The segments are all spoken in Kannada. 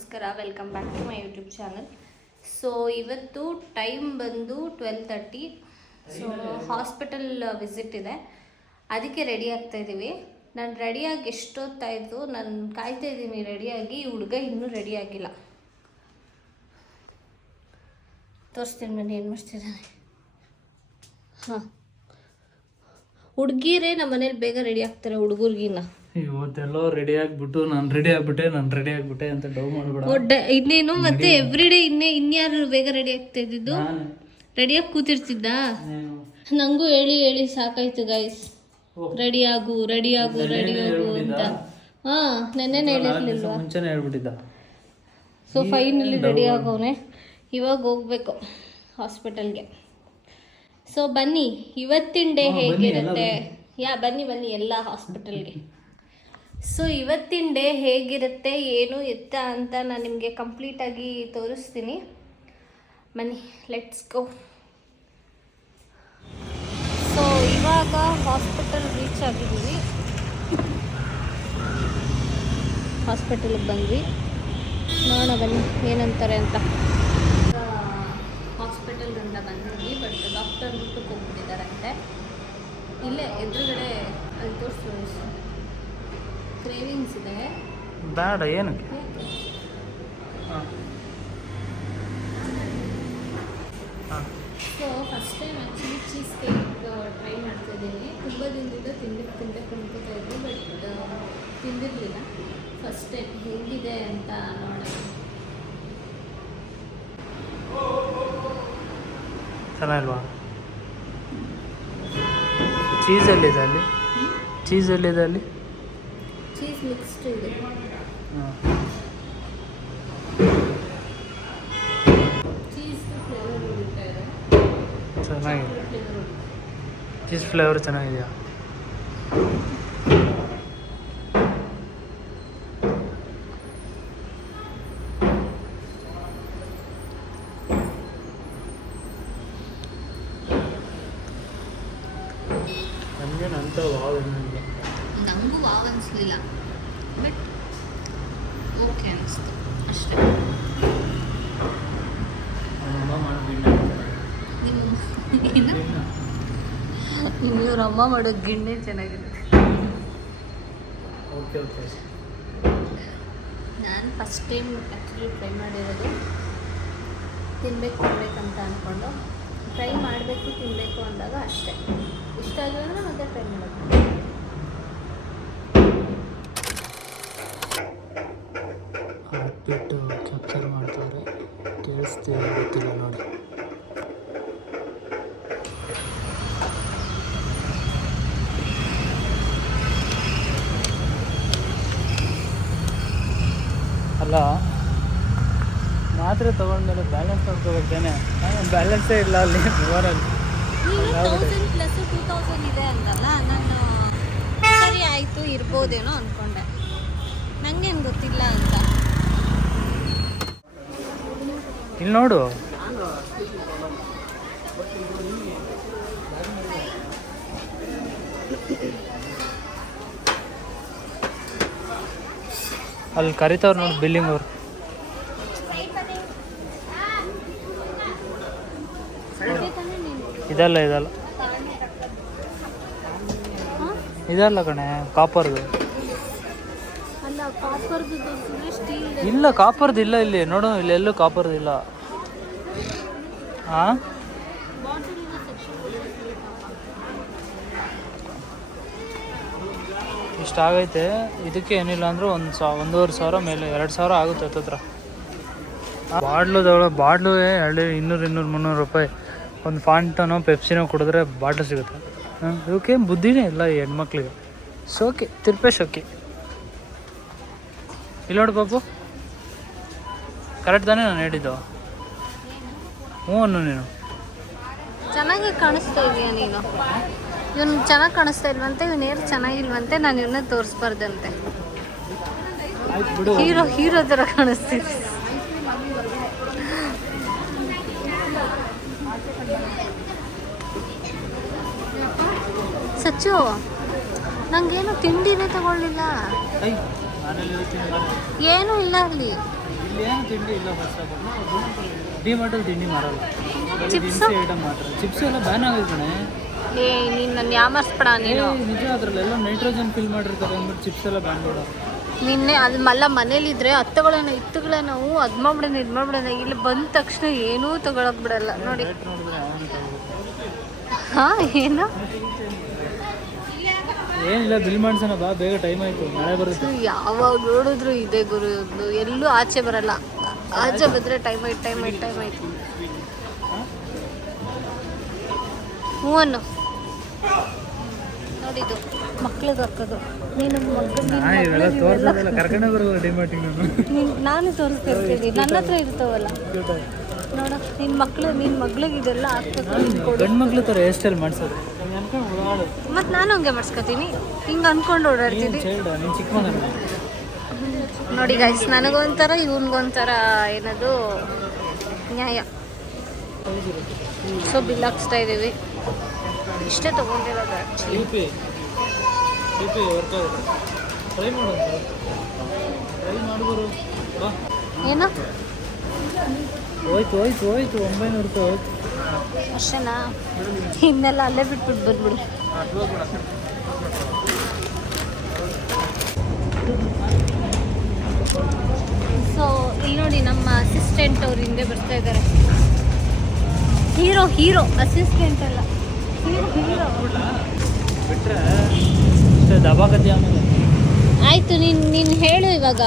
ನಮಸ್ಕಾರ, welcome back to my YouTube channel. So ಇವತ್ತು ಟೈಮ್ ಬಂದು 12:30. ಸೊ ಹಾಸ್ಪಿಟಲ್ ವಿಸಿಟ್ ಇದೆ, ಅದಕ್ಕೆ ರೆಡಿ ಆಗ್ತಾ ಇದ್ದೀವಿ. ನಾನು ರೆಡಿಯಾಗಿ ಎಷ್ಟೊತ್ತಾಯಿತು, ನಾನು ಕಾಯ್ತಾ ಇದ್ದೀನಿ ರೆಡಿಯಾಗಿ. ಈ ಹುಡುಗ ಇನ್ನೂ ರೆಡಿ ಆಗಿಲ್ಲ. ತೋರಿಸ್ತೀನಿ ನಾನು ಏನು ಮಾಡ್ತಿದ್ದಾನೆ. ಹಾಂ, ಹುಡುಗಿರೇ ನಮ್ಮ ಮನೇಲಿ ಬೇಗ ರೆಡಿ ಆಗ್ತಾರೆ, ಹುಡುಗರಿಗಿನ್ನ. ಇವತ್ತೆಲ್ಲೋ ರೆಡಿ ಆಗ್ಬಿಟ್ಟು ನಾನು ರೆಡಿ ಆಗ್ಬಿಟ್ಟೆ ಅಂತ ಡೌ ಮಾಡ್ಬೇಡ. ಇನ್ನೇನು ಮತ್ತೆ ಎವ್ರಿಡೇ ಇನ್ಯಾರು ಬೇಗ ರೆಡಿ ಆಗ್ತಾ ಇದ್ದಿದ್ದು? ರೆಡಿಯಾಗಿ ಕೂತಿರ್ತಿದ್ದ. ನಂಗೂ ಹೇಳಿ ಹೇಳಿ ಸಾಕಾಯ್ತು ಗೈಸ್, ರೆಡಿ ಆಗು ಅಂತ. ಹಾ, ನೆನ್ನೆನೇ ಹೇಳಿರ್ಲಿಲ್ವಾ? ಮುಂಚೆನೇ ಹೇಳ್ಬಿಟ್ಟಿದ್ದ. ಸೊ ಫೈನಲಿ ರೆಡಿ ಆಗೋನೆ. ಇವಾಗ ಹೋಗ್ಬೇಕು ಹಾಸ್ಪಿಟಲ್ಗೆ. ಸೊ ಬನ್ನಿ, ಇವತ್ತಿನ ಡೇ ಹೇಗಿರುತ್ತೆ? ಬನ್ನಿ ಎಲ್ಲ ಹಾಸ್ಪಿಟಲ್ಗೆ. ಸೊ ಇವತ್ತಿನ ಡೇ ಹೇಗಿರುತ್ತೆ, ಏನು ಎತ್ತ ಅಂತ ನಾನು ನಿಮಗೆ ಕಂಪ್ಲೀಟಾಗಿ ತೋರಿಸ್ತೀನಿ. ಬನ್ನಿ, ಲೆಟ್ಸ್ ಗೋ. ಸೊ ಇವಾಗ ಹಾಸ್ಪಿಟಲ್ ರೀಚ್ ಆಗಿದ್ದೀವಿ. ಹಾಸ್ಪಿಟಲ್ಗೆ ಬಂದ್ವಿ, ನೋಡೋಣ ಬನ್ನಿ ಏನಂತಾರೆ ಅಂತ. ಹಾಸ್ಪಿಟಲ್ಗಿಂದ ಬಂದಿದ್ವಿ, ಬಟ್ ಡಾಕ್ಟರ್ ಊಟಕ್ಕೆ ಹೋಗ್ಬಿಟ್ಟಿದ್ದಾರಂತೆ. ಇಲ್ಲೇ ಎದುರುಗಡೆ ಅಲ್ಲಿ ತೋರಿಸ್ತೀನಿ. ಕ್ರೇವಿಂಗ್ಸ್ ಇದೆ. ಬೇಡ, ಏನಕ್ಕೆ? So first time actually cheese cake try ಮಾಡ್ತಾಯಿದ್ದೀನಿ. ತುಂಬ ದಿನದಿಂದ ತಿನ್ನಕ್ಕೆ ಅನ್ಕೋತಾ ಇದ್ವಿ, ಬಟ್ ತಿಂದಿರಲಿಲ್ಲ. ಫಸ್ಟ್ ಟೈಮ್ ಹೇಗಿದೆ ಅಂತ ನೋಡೋಣ. ಚೆನ್ನಾಗಿಲ್ವಾ? ಚೀಸಲ್ಲಿದೆ ಅಲ್ಲಿ, ಚೀಸ್ ಮಿಕ್ಸ್ಡ್ ಇದೆ. ಚೀಸ್ ಫ್ಲೇವರ್ ಇದೆ, ಚೆನ್ನಾಗಿದೆ. ಚೀಸ್ ಫ್ಲೇವರ್ ಚೆನ್ನಾಗಿದೆಯಾ? ನನಗೇನಂತ ವಾವ್ ಏನಿಲ್ಲ. ನನಗೂ ವಾವ್ ಅನಿಸ್ಲಿಲ್ಲ, ಬಟ್ ಓಕೆ ಅನಿಸ್ತು ಅಷ್ಟೇ. ಇವ್ರ ಅಮ್ಮ ಮಾಡೋ ಗಿಣ್ಣೆ ಚೆನ್ನಾಗಿರುತ್ತೆ. Okay okay. ನಾನು ಫಸ್ಟ್ ಟೈಮ್ ಆ್ಯಕ್ಚುಲಿ ಟ್ರೈ ಮಾಡಿರೋದು. ತಿನ್ನಬೇಕು ಅಂತ ಅಂದ್ಕೊಂಡು ಟ್ರೈ ಮಾಡಬೇಕು, ತಿನ್ನಬೇಕು ಅಂದಾಗ ಅಷ್ಟೇ. ಇಷ್ಟ ಆಗಿದ್ರೆ ಮತ್ತೆ ಟ್ರೈ ಮಾಡೋದು. ಹಾಕ್ಬಿಟ್ಟು ಕ್ಯಾಪ್ಚರ್ ಮಾಡ್ತಾರೆ, ಕೇಳಿಸ್ತೀವಿ ಗೊತ್ತಿಲ್ಲ ನೋಡಿ. ಅಲ್ಲ, ಮಾತ್ರೆ ತೊಗೊಂಡ್ಮೇಲೆ ಬ್ಯಾಲೆನ್ಸ್ ನೋಡ್ಕೋಬೇಕೇನೆ. ಬ್ಯಾಲೆನ್ಸೇ ಇಲ್ಲ ಅಲ್ಲಿ ಓವರಲ್ಲಿ. 1000 ಪ್ಲಸ್ 2000 ಇದೆ ಅಂತಲ್ಲ, ನಾನು ಸರಿ ಆಯಿತು ಇರ್ಬೋದೇನೋ ಅಂದ್ಕೊಂಡೆ, ನನಗೇನು ಗೊತ್ತಿಲ್ಲ ಅಂತ. ಇಲ್ಲಿ ನೋಡು, ಅಲ್ಲಿ ಕರಿತವ್ರು ನೋಡಿ, ಬಿಲ್ಲಿಂಗ್ ಅವರು. ಇದಲ್ಲ ಕಣೆ, ಕಾಪರ್ದು ಇಲ್ಲ. ಕಾಪರ್ದು ಇಲ್ಲ ಇಲ್ಲಿ ನೋಡು, ಇಲ್ಲಿ ಎಲ್ಲೂ ಕಾಪರ್ದು ಇಲ್ಲ. ಹಾಂ, ಇಷ್ಟಾಗೈತೆ. ಇದಕ್ಕೆ ಏನಿಲ್ಲ ಅಂದರೂ 1,500 ಮೇಲೆ 2,000 ಆಗುತ್ತೆ ಹತ್ತತ್ರ. ಬಾಟ್ಲು 200-300 ರೂಪಾಯಿ. ಒಂದು ಫಾಂಟನೋ ಪೆಪ್ಸಿನೋ ಕುಡಿದ್ರೆ ಬಾಟ್ಲು ಸಿಗುತ್ತೆ. ಇವಕ್ಕೆ ಬುದ್ಧಿನೇ ಇಲ್ಲ ಈ ಹೆಣ್ಮಕ್ಳಿಗೆ. ಶೋಕಿ, ತಿರ್ಪೆ ಶೋಕಿ. ಇಲ್ಲಿ ನೋಡಿ ಬಾಬು, ಕರೆಕ್ಟ್ ತಾನೇ ನಾನು ಹೇಳಿದ್ದು? ಹ್ಞೂ ಅನ್ನು ನೀನು. ಚೆನ್ನಾಗಿ ಕಾಣಿಸ್ತಾ ಇದೆಯಾ ನೀನು? ಇವನು ಚೆನ್ನಾಗಿ ಕಾಣಿಸ್ತಾ ಇಲ್ವಂತೆ, ಇವನು ಏನು ಚೆನ್ನಾಗಿಲ್ವಂತೆ. ನಾನು ಇವನ್ನ ತೋರಿಸ್ಬಾರ್ದಂತೆ. ಹೀರೋ ಥರ ಕಾಣಿಸ್ತಿದೆ. ಸಚ್ಚು, ನಂಗೇನು ತಿಂಡಿನೇ ತಗೊಳ್ಳಿಲ್ಲ. ಏನೂ ಇಲ್ಲ ಅಲ್ಲಿ. ಇಲ್ಲಿ ಏನು ತಿಂಡಿ ಇಲ್ಲ ಫಸ್ಟ್ ಆಫ್ ಆಲ್. ಡಿ ಮಾರ್ಟಲ್ಲಿ ತಿಂಡಿ ಮಾರಲ್ಲ, ಚಿಪ್ಸ್ ಐಟಮ್ ಮಾತ್ರ. ಚಿಪ್ಸ್ ಎಲ್ಲ ಬ್ಯಾನ್ ಆಗಿದೆ ಕಣೆ. ಏ ನೀನು ನನ್ನ ಯಾಮರ್ಸ್ಬೇಡ ನೀನು. ನಿಜ, ಅದರಲ್ಲೆಲ್ಲ ನೈಟ್ರೋಜನ್ ಫಿಲ್ ಮಾಡಿರ್ತಾರೆ ಅಂದ್ಬಿಟ್ಟು ಚಿಪ್ಸ್ ಎಲ್ಲ ಬ್ಯಾನ್ ಮಾಡೋದು. ನಿನ್ನೆ ಅದು ಮಲ್ಲ ಮನೇಲಿದ್ರೆ ಹತ್ತುಗಳನ್ನ ಇತ್ತುಗಳ ನಾವು ಅದು ಮಾಡ್ಬಿಡೋಣ ಇದು ಮಾಡ್ಬಿಡೋಣ, ಇಲ್ಲಿ ಬಂದ ತಕ್ಷಣ ಏನೂ ತಗೊಳಕ್ ಬಿಡಲ್ಲ ನೋಡಿ. ಹಾಂ ಏನು ಏನಿಲ್ಲ, ಬಿಲ್ ಮಾಡ್ಸೋಣ ಬಾ, ಬೇಗ ಟೈಮ್ ಆಯಿತು, ಮಳೆ ಬರುತ್ತೆ. ಯಾವಾಗ ನೋಡಿದ್ರು ಇದೆ ಗುರು, ಎಲ್ಲೂ ಆಚೆ ಬರಲ್ಲ. ಆಚೆ ಬಂದರೆ ಟೈಮ್ ಆಯ್ತು. ಹ್ಞೂ ಅನ್ನು ನೋಡಿದ್ದು ಮಕ್ಳಿಗೆ ಹಾಕೋದು. ನೀನು ಕರ್ಕೊಂಡೇ ಬರಲ್ಲ ಡಿಮಾರ್ಟಿಗೆ ನಾನು ತೋರಿಸ್ತಿರ್ತೀನಿ, ನನ್ನ ಹತ್ರ ಇರ್ತಾವಲ್ಲ ನೋಡ. ನಿನ್ನ ಮಗ್ಳಿಗೆ ಇದೆಲ್ಲ ಹಾಕ್ಬೇಕು. ಗಂಡು ಮಕ್ಳು ಥರ ಹೇರ್ ಸ್ಟೈಲ್ ಮಾಡಿಸೋದು ಮತ್ತು ನಾನು ಹಂಗೆ ಮಾಡಿಸ್ಕೊತೀನಿ, ಹಿಂಗೆ ಅನ್ಕೊಂಡು ಓಡಾಡ್ತೀನಿ ಚಿಕ್ಕ ಮಗ ನೋಡಿ ಗೈಸ್. ನನಗೊಂಥರ ಇವನಿಗೊಂಥರ ಏನದು ನ್ಯಾಯ. ಸೊ ಬಿಲ್ ಹಾಕ್ಸ್ತಾ ಇದ್ದೀವಿ, ಇಷ್ಟೇ ತೊಗೊಂಡಿರೋದು ಆ್ಯಕ್ಚುಲಿ. ಟ್ರೈ ಮಾಡ್ಬೋದು. ಏನು ಹೋಯ್ತು 900 ರೂಪಾಯಿ ಹೋಯ್ತು ಅಷ್ಟೇನಾ? ಇನ್ನೆಲ್ಲ ಅಲ್ಲೇ ಬಿಟ್ಬಿಟ್ಟು ಬಂದ್ಬಿಡು. ಸೊ ಇಲ್ಲಿ ನೋಡಿ ನಮ್ಮ ಅಸಿಸ್ಟೆಂಟ್ ಅವ್ರು ಹಿಂದೆ ಬರ್ತಾ ಇದ್ದಾರೆ. ಹೀರೋ ಅಸಿಸ್ಟೆಂಟ್ ಅಲ್ಲ, ಹೀರೋ ಬಿಟ್ರೆ ದಬಾಕತಿ ಆಮೇಲೆ ಆಯಿತು. ನೀನು ಹೇಳು ಇವಾಗ.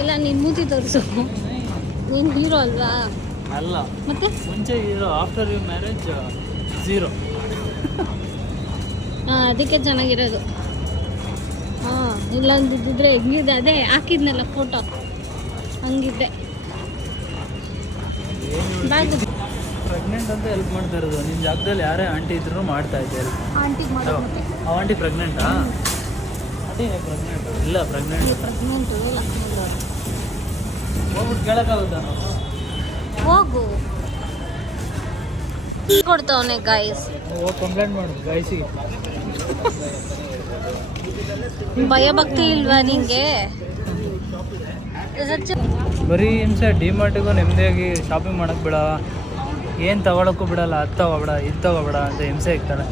ಇಲ್ಲ ನೀನು ಮೂತಿ ತೋರಿಸು. ನೀನು ಹೀರೋ ಅಲ್ವಾ? ಅಲ್ಲ, ಮತ್ತೆ ಮುಂಚೆ hero, after you marriage zero. ಹಾಂ, ಅದಕ್ಕೆ ಚೆನ್ನಾಗಿರೋದು. ಹಾಂ, ಇಲ್ಲ ಅಂದಿದ್ದರೆ ಹೆಂಗಿದೆ, ಅದೇ ಹಾಕಿದ್ನಲ್ಲ ಫೋಟೋ, ಹಂಗಿದ್ದೆ. ಬ್ಯಾಗ್ ಪ್ರೆಗ್ನೆಂಟ್ ಅಂತ ಹೆಲ್ಪ್ ಮಾಡ್ತಾ ಇರೋದು. ನಿನ್ನ ಜಾಗದಲ್ಲಿ ಯಾರೇ ಆಂಟಿ ಇದ್ರು ಮಾಡ್ತಾ ಇದ್ದೆ ಹೆಲ್ಪ್. ಆಂಟಿಗೆ ಮಾಡೋದು. ಆ ಆಂಟಿ ಪ್ರೆಗ್ನೆಂಟಾ? ಇಲ್ಲ, ಪ್ರೆಗ್ನೆಂಟು ಇಲ್ಲ ಹೋಗ್ಬಿಟ್ಟು ಕೇಳೋಕ್ಕಾಗುತ್ತಾ? ಹೋಗು ಕೊಡ್ತಾವನೆ ಗಾಯ್ಸ್. ಹೋಗಿ ಕಂಪ್ಲೇಂಟ್ ಮಾಡು ಗಾಯ್ಸಿಗೆ. ಭಯ ಭಕ್ತಿ ಇಲ್ವಾ ನಿಂಗೆ? ಬರೀ ಹಿಂಸೆ. ಡಿಮಾರ್ಟಿಗೂ ನೆಮ್ಮದಿಯಾಗಿ ಶಾಪಿಂಗ್ ಮಾಡೋಕ್ಕೆ ಬಿಡ, ಏನು ತಗೊಳಕ್ಕೂ ಬಿಡಲ್ಲ. ಅದು ತಗೋಬೇಡ, ಇದು ತಗೋಬೇಡ ಅಂತ ಹಿಂಸೆ ಇರ್ತಾಳೆ.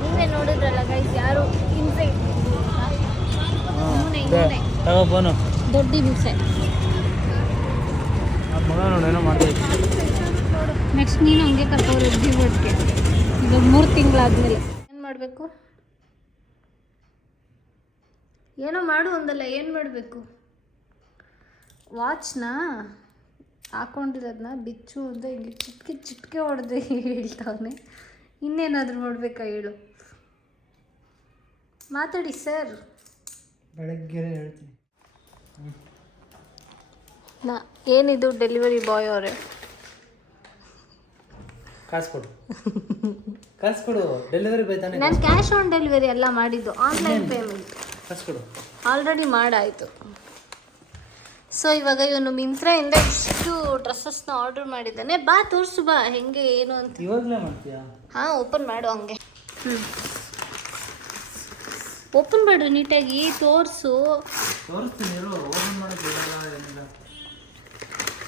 ನೀವೇ ನೋಡಿದ್ರಲ್ಲ ಗೈಸ್, ಯಾರು ಹಿಂಸೆ ತಗೋ ಫೋನು. ದೊಡ್ಡ ಹಿಂಸೆ. ಆ ಮಗ ನೋಡಿ ಏನೋ ಮಾಡ್ತಾಯಿದ್ದೆ. ನೆಕ್ಸ್ಟ್ ನೀನು ಹಂಗೆ ಕರ್ಕೋರು ಡಿವೋರ್ಸ್ಗೆ. ಇದು 3 ತಿಂಗಳಾದ್ಮೇಲೆ ಏನು ಮಾಡಬೇಕು? ಏನೋ ಮಾಡು ಒಂದಲ್ಲ, ಏನು ಮಾಡಬೇಕು? ವಾಚ್ನ ಹಾಕೊಂಡಿರೋದನ್ನ ಬಿಚ್ಚು ಅಂತ ಹಿಂಗೆ ಚಿಟ್ಕೆ ಹೊಡೆದು ಹೇಳ್ತಾವನೆ. ಇನ್ನೇನಾದರೂ ಮಾಡಬೇಕಾ ಹೇಳು? ಮಾತಾಡಿ ಸರ್. ಬೆಳಗ್ಗೆ ಹೇಳ್ತೀನಿ. ಏನಿದು ಡೆಲಿವರಿ ಬಾಯ್ ಅವರೇ? ಕಾಸು ಕೊಡು ಡೆಲಿವರಿ ಬಾಯ್ ತಾನೆ. ನಾನು ಕ್ಯಾಶ್ ಆನ್ ಡೆಲಿವರಿ ಎಲ್ಲ ಮಾಡಿದ್ದು, ಆನ್ಲೈನ್ ಪೇಮೆಂಟ್ ಕಾಸು ಕೊಡು. ಆಲ್ರೆಡಿ ಮಾಡಾಯಿತು. ಸೊ ಇವಾಗ ಇವನು ಮಿಂತ್ರಾಯಿಂದ ಇಷ್ಟು ಡ್ರೆಸ್ಸಸ್ನ ಆರ್ಡರ್ ಮಾಡಿದ್ದಾನೆ. ಬಾ ತೋರಿಸು, ಬಾ ಹೆಂಗೆ ಏನು ಅಂತ. ಇವಾಗಲೇ ಮಾಡ್ತೀಯಾ? ಹಾಂ, ಓಪನ್ ಮಾಡು ಹಂಗೆ. ಓಪನ್ ಮಾಡು ನೀಟಾಗಿ, ತೋರಿಸು. ತೋರಿಸ್ತೀನಿ ಇರು, ಓಪನ್ ಮಾಡೋಕ್ಕೆ ಏನಿಲ್ಲ.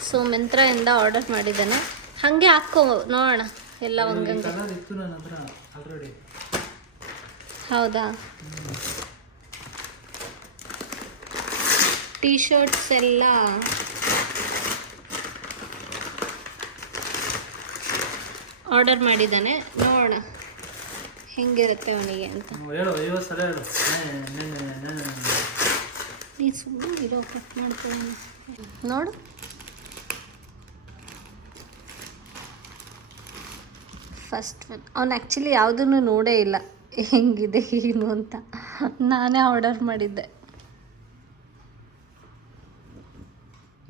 ಸೊ ಮಿಂತ್ರಾಯಿಂದ ಆರ್ಡರ್ ಮಾಡಿದ್ದಾನೆ. ಹಾಗೆ ಹಾಕೋ ನೋಡೋಣ ಎಲ್ಲ ಒಂದಂಗೆ. ಕಲರ್ ಇತ್ತು ನನ್ನ ಹತ್ರ ಆಲ್ರೆಡಿ. ಹೌದಾ? ಟೀ ಶರ್ಟ್ಸ್ ಎಲ್ಲ ಆರ್ಡರ್ ಮಾಡಿದ್ದಾನೆ. ನೋಡೋಣ ಹೆಂಗಿರುತ್ತೆ ಅವನಿಗೆ ಅಂತ. ನೀ ಸುಮ್ಮನೆ ಇರೋ, ಕಟ್ ಮಾಡ್ಕೊಳ್ಳೋಣ. ನೋಡು, ಫಸ್ಟ್ ಅವ್ನು ಆ್ಯಕ್ಚುಲಿ ಯಾವುದನ್ನು ನೋಡೇ ಇಲ್ಲ ಹೆಂಗಿದೆ ಏನು ಅಂತ. ನಾನೇ ಆರ್ಡರ್ ಮಾಡಿದ್ದೆ.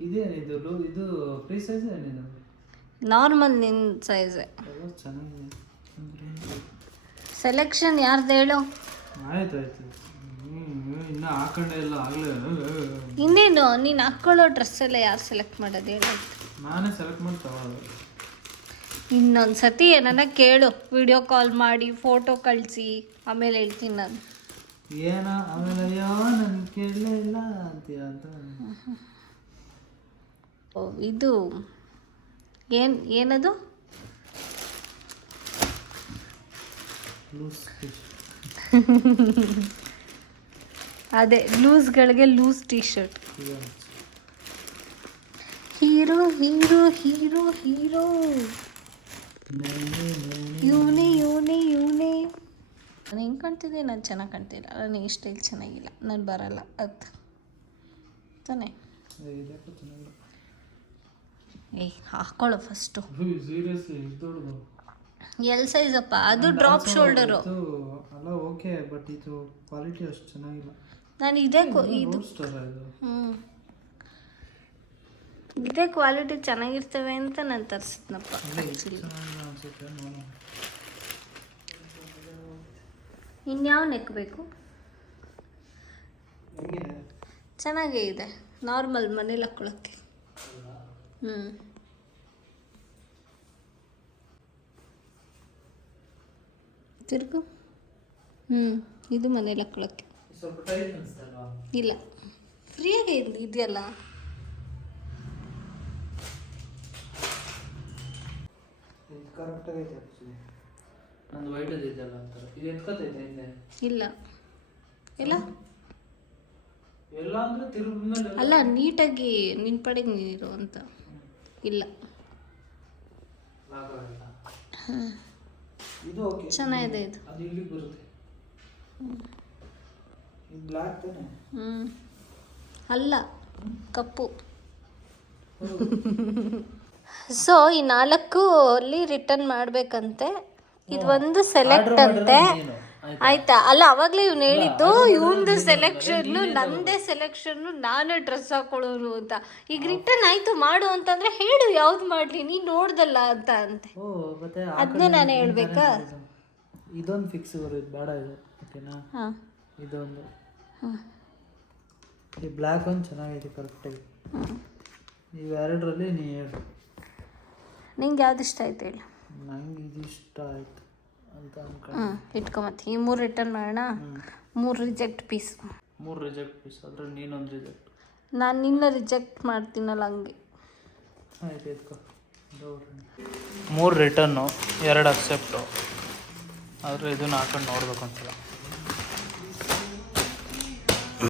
ಇದೇನಿದು? ಇದು ಫ್ರೀ ಸೈಜ್ ಏನಿದು? ನಾರ್ಮಲ್ ನಿನ್ನ ಸೈಜೆ. ಚೆನ್ನಾಗಿದೆ. ಸೆಲೆಕ್ಷನ್ ಯಾರ್ದು ಹೇಳು? ಆಯ್ತು. ಇನ್ನೂ ಹಾಕೊಂಡೇ ಇಲ್ಲ ಆಗಲೇ. ಇನ್ನೇನು ನೀನು ಹಾಕ್ಕೊಳ್ಳೋ ಡ್ರೆಸ್ ಎಲ್ಲ ಯಾರು ಸೆಲೆಕ್ಟ್ ಮಾಡೋದು ಹೇಳು? ನಾನೇ ಸೆಲೆಕ್ಟ್ ಮಾಡಿ ತಗೊಳ್ಳೋದು. ಇನ್ನೊಂದು ಸತಿ ಏನನ್ನ ಕೇಳು, ವಿಡಿಯೋ ಕಾಲ್ ಮಾಡಿ ಫೋಟೋ ಕಳಿಸಿ, ಆಮೇಲೆ ಹೇಳ್ತೀನಿ ನಾನು. ಏನ ಆಮೇಲೆ ಅಯ್ಯೋ ನನ್ಗೆ ಕೇಳಲೇ ಇಲ್ಲ ಅಂತೀಯ ಅಂತ. ಇದು ಏನದು ಲೂಸ್ ಅದೇ ಲೂಸ್ಗಳಿಗೆ loose T shirt. Hero hero hero hero ಇವನೇ ಇವನೇ ಇವನೇ. ನಾನು ಹೆಂಗೆ ಕಾಣ್ತಿದ್ದೆ? ನಾನು ಚೆನ್ನಾಗಿ ಕಾಣ್ತಿಲ್ಲ. ನಾನು ಈ ಸ್ಟೈಲ್ ಚೆನ್ನಾಗಿಲ್ಲ, ನಾನು ಬರಲ್ಲ ಅದು ತಾನೇ. ಏಯ್ ಹಾಕೊಳ್ಳೋ ಫಸ್ಟು. ಎಲ್ ಸೈಜಪ್ಪ? ಅದು ಡ್ರಾಪ್ ಶೋಲ್ಡರು. ಅಲ್ಲ ಓಕೆ, ಬಟ್ ಇದು ಕ್ವಾಲಿಟಿ ಅಷ್ಟು ಚೆನ್ನಾಗಿಲ್ಲ. ನಾನು ಇದೇ ಇದೇ ಕ್ವಾಲಿಟಿ ಚೆನ್ನಾಗಿರ್ತವೆ ಅಂತ ನಾನು ತರಿಸಿದ್ನಪ್ಪ. ಇನ್ಯಾವ ನೆಕ್ ಬೇಕು? ಚೆನ್ನಾಗೇ ಇದೆ, ನಾರ್ಮಲ್ ಮನೇಲಿ ಹಾಕ್ಕೊಳಕ್ಕೆ. ತಿರ್ಗು. ಇದು ಮನೇಲಿ ಹಾಕ್ಕೊಳಕ್ಕೆ. ಇಲ್ಲ, ಫ್ರೀಯಾಗೆ ಇದೆಯಲ್ಲ. ಇಲ್ಲ ಇಲ್ಲ ಅಲ್ಲ, ನೀಟಾಗಿ ನಿನ್ನ ಪಡೆಗೆ ನೀರು ಅಂತ. ಇಲ್ಲ ಚೆನ್ನಾಗಿದೆ ಇದು. ಅಲ್ಲ, ಕಪ್ಪು. ಸೊ ಈ 4 ಅಲ್ಲಿ ರಿಟರ್ನ್ ಮಾಡ್ಬೇಕಂತೆ. ಇದು ಒಂದು ಸೆಲೆಕ್ಟ್ ಅಂತೆ, ಆಯ್ತಾ? ಅಲ್ಲ, ಅವಾಗಲೇ ಇವ್ನು ಹೇಳಿದ್ದು ಇವಂದು ಸೆಲೆಕ್ಷನ್ನು, ನಂದೇ ಸೆಲೆಕ್ಷನ್ನು, ನಾನು ಡ್ರೆಸ್ ಹಾಕೊಳ್ಳೋರು ಅಂತ. ಈಗ ರಿಟರ್ನ್ ಆಯ್ತು ಮಾಡು ಅಂತಂದ್ರೆ ಹೇಳು ಯಾವ್ದು ಮಾಡ್ಲಿ, ನೀನು ನೋಡ್ದಲ್ಲ ಅಂತ ಅಂತೆ. ಅದನ್ನೇ ನಾನು ಹೇಳ್ಬೇಕಾ? ಇದೊಂದು ಫಿಕ್ಸ್ ಬರೋದು ಬೇಡ, ಇದು ಓಕೆನಾ? ಇದೊಂದು ಈ ಬ್ಲ್ಯಾಕ್ ಒಂದು ಚೆನ್ನಾಗಿದೆ ಕರೆಕ್ಟಾಗಿ. ಇವೆರಡರಲ್ಲಿ ನೀ ಹೇಳು, ನಿಂಗೆ ಯಾವ್ದು ಇಷ್ಟ ಆಯ್ತು ಹೇಳು. ನಂಗೆ ಇದು ಇಷ್ಟ ಆಯ್ತು ಅಂತ ಅನ್ಕೊಂಡು ಇಟ್ಕೊಂಬತ್ತಿ. ಈ 3 ರಿಟರ್ನ್ ಮಾಡೋಣ. 3 ರಿಜೆಕ್ಟ್ ಪೀಸ್. 3 ರಿಜೆಕ್ಟ್ ಪೀಸ್ ಆದರೆ ನೀನೊಂದು ರಿಜೆಕ್ಟ್. ನಾನು ನಿನ್ನ ರಿಜೆಕ್ಟ್ ಮಾಡ್ತೀನಲ್ಲ ಹಂಗೆ. ಆಯ್ತು, ಎತ್ಕೊ. 3 ರಿಟರ್ನು, 2 ಅಕ್ಸೆಪ್ಟು. ಆದರೆ ಇದನ್ನು ಹಾಕೊಂಡು ನೋಡ್ಬೇಕು ಅಂತಿಲ್ಲ.